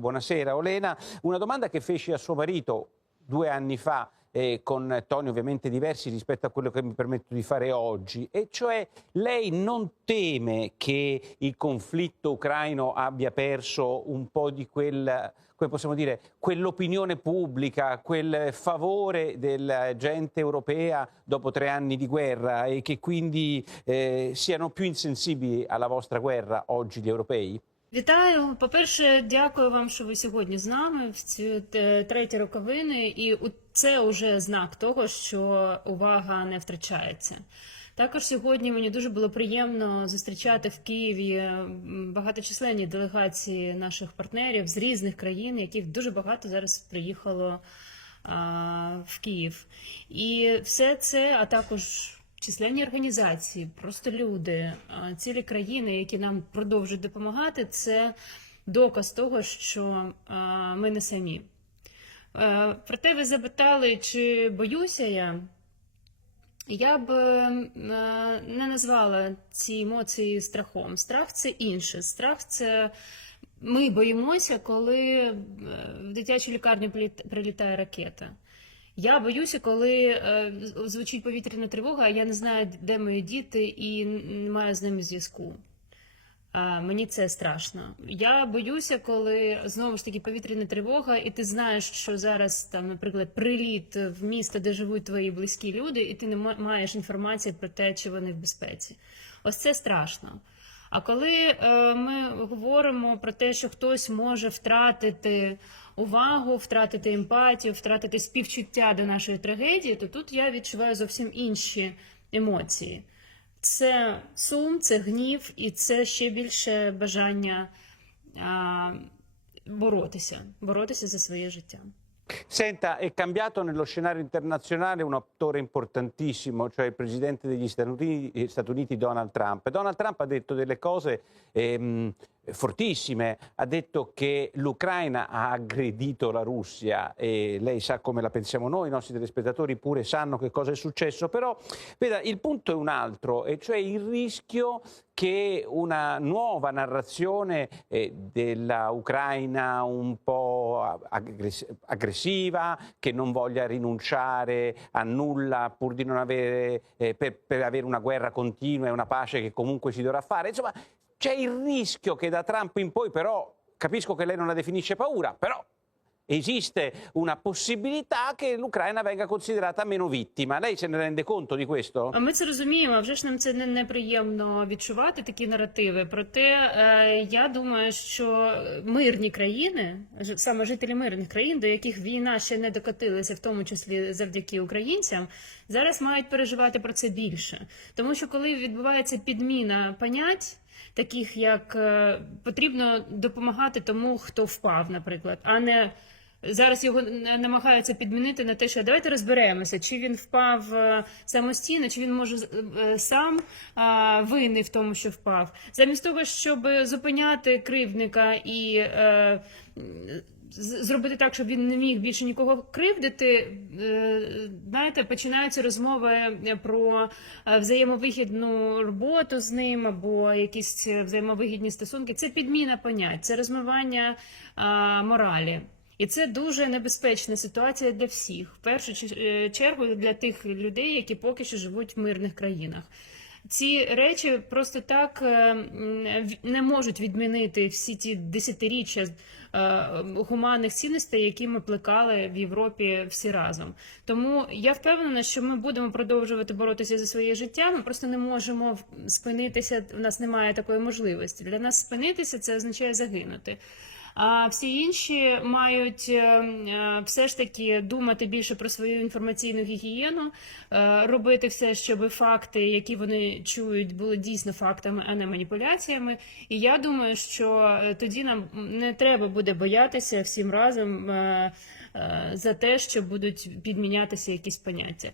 Buonasera Olena, una domanda che feci a suo marito due anni fa eh, con toni ovviamente diversi rispetto a quello che mi permetto di fare oggi, e cioè lei non teme che il conflitto ucraino abbia perso un po' di quel, come possiamo dire, quell'opinione pubblica, quel favore della gente europea dopo tre anni di guerra e che quindi eh, siano più insensibili alla vostra guerra oggi gli europei? Вітаю. По-перше, дякую вам, що ви сьогодні з нами в ці треті роковини, і це вже знак того, що увага не втрачається. Також сьогодні мені дуже було приємно зустрічати в Києві багаточисленні делегації наших партнерів з різних країн, яких дуже багато зараз приїхало в Київ. І все це, а також численні організації, просто люди, цілі країни, які нам продовжують допомагати, це доказ того, що ми не самі. Е, Проте ви запитали, чи боюся я. Я б е, не назвала ці емоції страхом. Страх це інше. Страх це ми боїмося, коли е, в дитячу лікарню прилітає ракета. Я боюся, коли е, звучить повітряна тривога, а я не знаю, де мої діти, і немає з ними зв'язку. Мені це страшно. Я боюся, коли знову ж таки повітряна тривога, і ти знаєш, що зараз там, наприклад, приліт в місто, де живуть твої близькі люди, і ти не ма- маєш інформації про те, чи вони в безпеці. Ось це страшно. А коли е, ми говоримо про те, що хтось може втратити увагу, втратити емпатію, втратити співчуття до нашої трагедії, то тут я відчуваю зовсім інші емоції. Це сум, це гнів, і це ще більше бажання а, боротися, боротися за своє життя. Senta, è cambiato nello scenario internazionale un attore importantissimo, cioè il presidente degli Stati Uniti, Stati Uniti, Donald Trump. Donald Trump ha detto delle cose ehm, fortissime, ha detto che l'Ucraina ha aggredito la Russia e lei sa come la pensiamo noi, i nostri telespettatori pure sanno che cosa è successo, però veda, il punto è un altro, e cioè il rischio che una nuova narrazione eh, della Ucraina un po' aggress- aggressiva, che non voglia rinunciare a nulla pur di non avere, eh, per, per avere una guerra continua e una pace che comunque si dovrà fare. Insomma, c'è il rischio che da Trump in poi, però, capisco che lei non la definisce paura, però esiste una possibilità che l'Ucraina venga considerata meno vittima. Lei se ne rende conto di questo? Ми це розуміємо. Вже ж нам це не неприємно відчувати такі наративи. Проте е, я думаю, що мирні країни, саме жителі мирних країн, до яких війна ще не докотилася, в тому числі завдяки українцям, зараз мають переживати про це більше. Тому що коли відбувається підміна понять. Таких як е, потрібно допомагати тому, хто впав, наприклад, а не зараз його намагаються підмінити на те, що давайте розберемося, чи він впав е, самостійно, чи він може е, сам винний в тому, що впав. Замість того, щоб зупиняти кривдника і зробити так, щоб він не міг більше нікого кривдити, е, знаєте, починаються розмови про е, взаємовигідну роботу з ним або якісь е, взаємовигідні стосунки. Це підміна понять, це розмивання моралі. І це дуже небезпечна ситуація для всіх. В першу е, чергу для тих людей, які поки що живуть в мирних країнах. Ці речі просто так е, не можуть відмінити всі ті десятиріччя е, гуманних цінностей, які ми плекали в Європі всі разом. Тому я впевнена, що ми будемо продовжувати боротися за своє життя. Ми просто не можемо спинитися. У нас немає такої можливості. Для нас спинитися це означає загинути. А всі інші мають е, е, все ж таки думати більше про свою інформаційну гігієну, е, робити все, щоб факти, які вони чують, були дійсно фактами, а не маніпуляціями. І я думаю, що тоді нам не треба буде боятися всім разом. За те, що будуть підмінятися якісь поняття.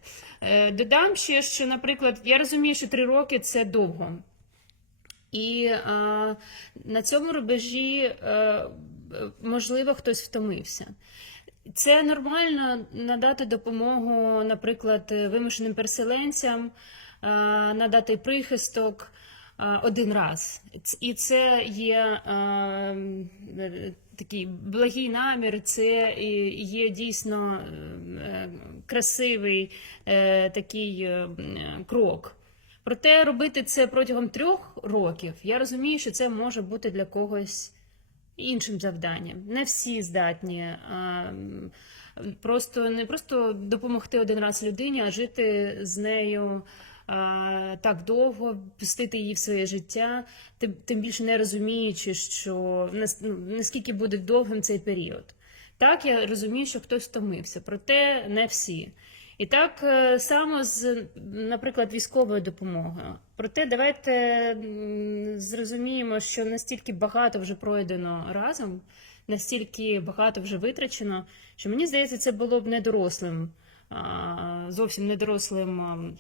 Додам ще, що, наприклад, я розумію, що три роки це довго. І е, на цьому рубежі, е, можливо, хтось втомився. Це нормально надати допомогу, наприклад, вимушеним переселенцям, надати прихисток один раз. І це є такий благий намір, це є дійсно е, красивий е, такий е, крок. Проте робити це протягом трьох років, я розумію, що це може бути для когось іншим завданням. Не всі здатні. Просто не просто допомогти один раз людині, а жити з нею а, так довго, пустити її в своє життя, тим, тим більше не розуміючи, що ну, наскільки буде довгим цей період. Так, я розумію, що хтось втомився, проте не всі. І так е, само з, наприклад, військовою допомогою. Проте давайте зрозуміємо, що настільки багато вже пройдено разом, настільки багато вже витрачено, що мені здається, це було б недорослим, зовсім недорослим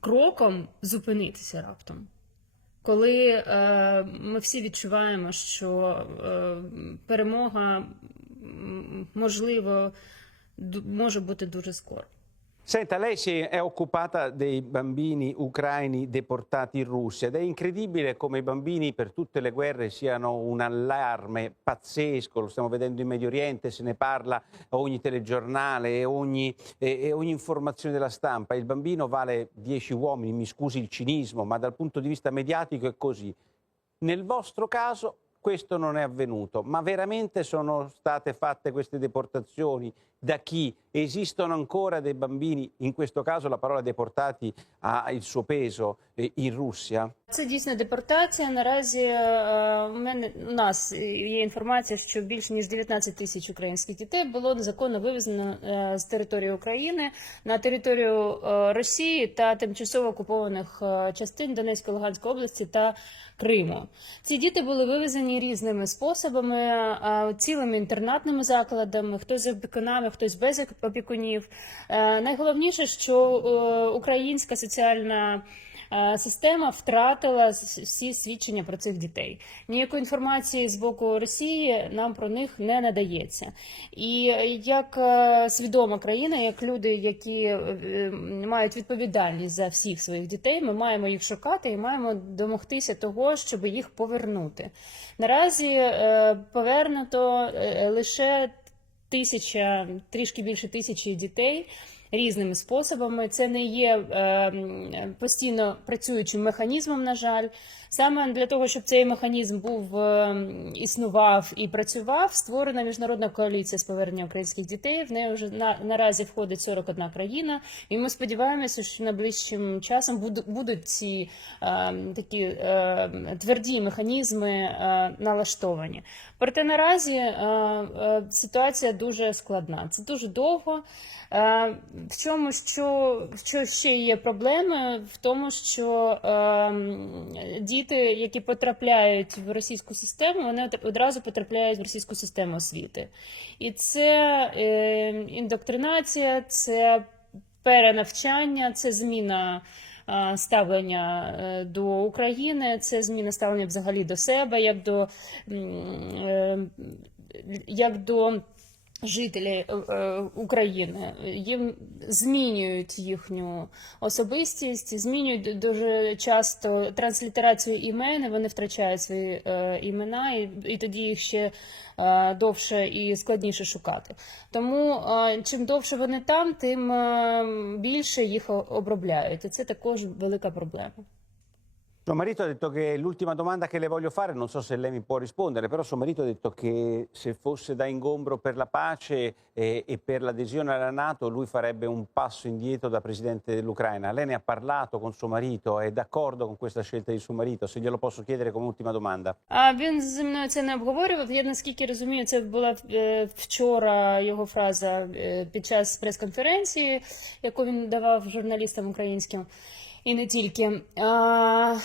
кроком зупинитися раптом. Коли е, ми всі відчуваємо, що е, перемога можливо може бути дуже скоро. Senta, lei si è occupata dei bambini ucraini deportati in Russia ed è incredibile come i bambini per tutte le guerre siano un allarme pazzesco, lo stiamo vedendo in Medio Oriente, se ne parla a ogni telegiornale e ogni, e- e ogni informazione della stampa. Il bambino vale 10 uomini, mi scusi il cinismo, ma dal punto di vista mediatico è così. Nel vostro caso questo non è avvenuto, ma veramente sono state fatte queste deportazioni? Da chi? Esistono ancora dei bambini, in questo caso la parola deportati ha il suo peso, eh, in Russia? Це дійсно депортація. Наразі е, у мене у нас є інформація, що більше ніж 19 тисяч українських дітей було незаконно вивезено е, з території України на територію е, Росії та тимчасово окупованих е, частин Донецької Луганської області та Криму. Ці діти були вивезені різними способами, цілими інтернатними закладами, хтось з опікунами, хтось без опікунів. Е, Найголовніше, що е, українська соціальна система втратила всі свідчення про цих дітей. Ніякої інформації з боку Росії нам про них не надається. І як е, свідома країна, як люди, які е, е, мають відповідальність за всіх своїх дітей, ми маємо їх шукати і маємо домогтися того, щоб їх повернути. Наразі е, повернуто е, лише тисяча, трішки більше тисячі дітей. Різними способами це не є е, постійно працюючим механізмом. На жаль, саме для того, щоб цей механізм був е, існував і працював, створена міжнародна коаліція з повернення українських дітей. В неї вже на, наразі входить 41 країна, і ми сподіваємося, що найближчим часом буду- будуть ці е, такі тверді механізми е, налаштовані. Проте наразі е, е, ситуація дуже складна. Це дуже довго. В чому що, що ще є проблеми? В тому, що е, діти, які потрапляють в російську систему, вони одразу потрапляють в російську систему освіти. І це е, індоктринація, це перенавчання, це зміна. е, Ставлення е, до України, це зміна ставлення взагалі до себе, як до, е, як до жителі е, е, України. Їм змінюють їхню особистість, змінюють дуже часто транслітерацію імен, вони втрачають свої е, імена, і, і тоді їх ще е, довше і складніше шукати. Тому е, чим довше вони там, тим е, більше їх обробляють. І це також велика проблема. Suo marito ha detto che l'ultima domanda che le voglio fare, non so se lei mi può rispondere, però suo marito ha detto che se fosse da ingombro per la pace eh, e per l'adesione alla Nato lui farebbe un passo indietro da presidente dell'Ucraina. Lei ne ha parlato con suo marito? È d'accordo con questa scelta di suo marito? Se glielo posso chiedere come ultima domanda. А він зі мною це не обговорював. Я наскільки розумію, це була е, вчора його фраза е, під час прес-конференції, яку він давав журналістам українським, І не тільки. А,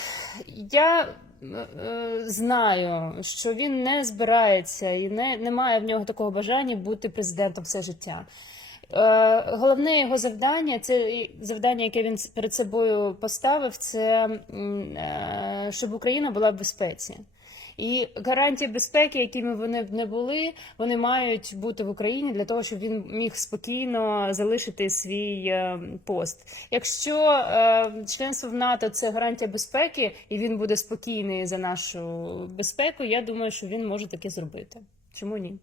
я е, знаю, що він не збирається і не, немає в нього такого бажання бути президентом все життя. Е, Головне його завдання, це завдання, яке він перед собою поставив, це е, щоб Україна була в безпеці. І гарантії безпеки, якими вони б не були, вони мають бути в Україні для того, щоб він міг спокійно залишити свій е, пост. Якщо е, членство в НАТО це гарантія безпеки, і він буде спокійний за нашу безпеку, я думаю, що він може таке зробити. Чому ні?